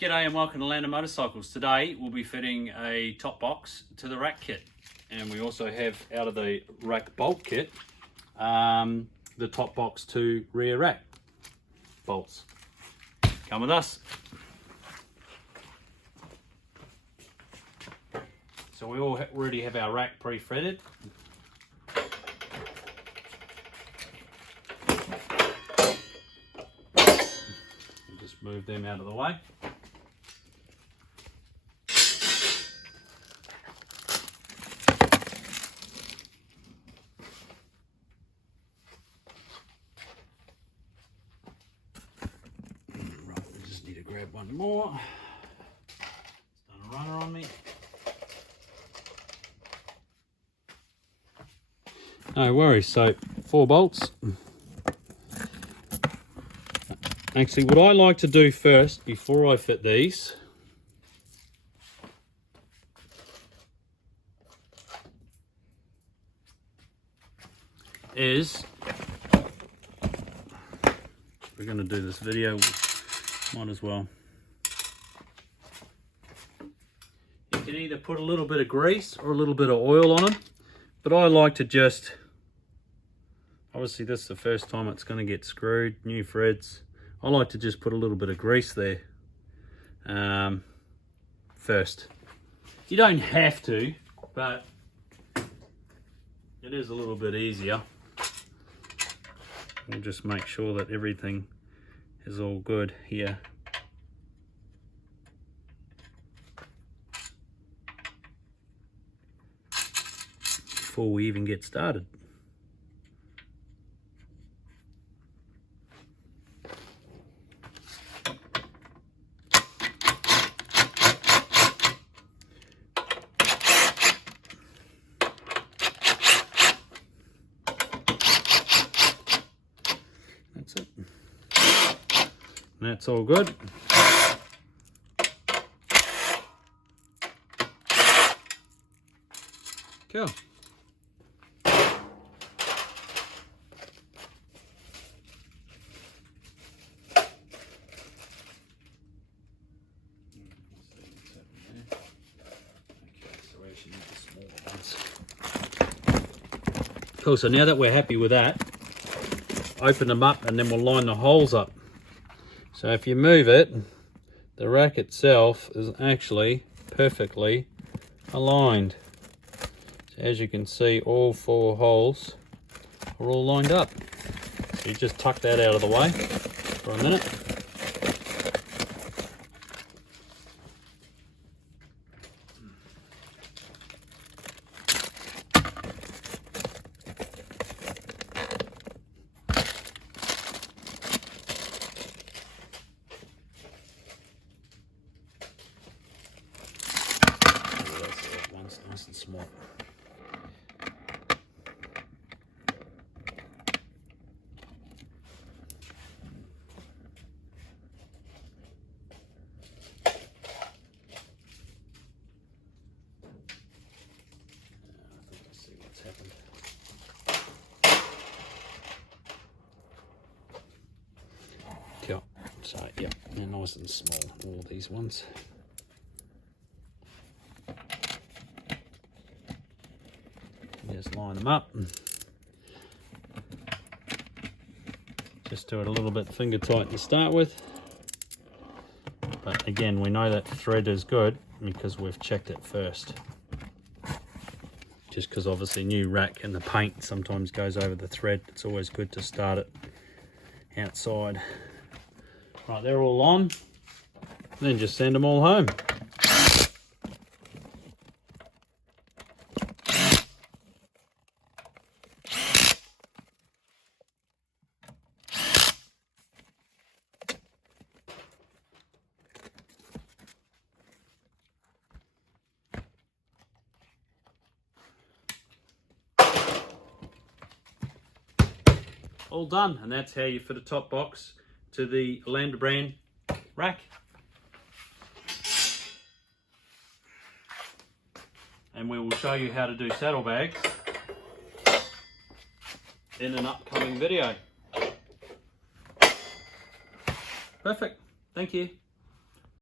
G'day and welcome to Land of Motorcycles. Today we'll be fitting a top box to the rack kit, and we also have out of the rack bolt kit the top box to rear rack bolts. Come with us. So we already have our rack pre-fretted. Just move them out of the way. Grab one more. It's done a runner on me. No worries. So 4 bolts. Actually, what I like to do first before I fit these is, we're going to do this video, might as well. You can either put a little bit of grease or a little bit of oil on them, but I like to just, obviously this is the first time it's going to get screwed, new threads. I like to just put a little bit of grease there first. You don't have to, but it is a little bit easier. We'll just make sure that everything is all good here. Before we even get started. That's it. That's all good. Cool. Cool, so now that we're happy with that, open them up and then we'll line the holes up. So if you move it, the rack itself is actually perfectly aligned. So as you can see, all 4 holes are all lined up. So you just tuck that out of the way for a minute. Nice and small. I think I see what's happened. Cool. So yeah, they're nice and small, all these ones. Just line them up. Just do it a little bit finger tight to start with. But again, we know that thread is good because we've checked it first. Just because obviously new rack and the paint sometimes goes over the thread. It's always good to start it outside. Right, they're all on. Then just send them all home. All done, and that's how you fit a top box to the Lambda brand rack. And we will show you how to do saddlebags in an upcoming video. Perfect, thank you.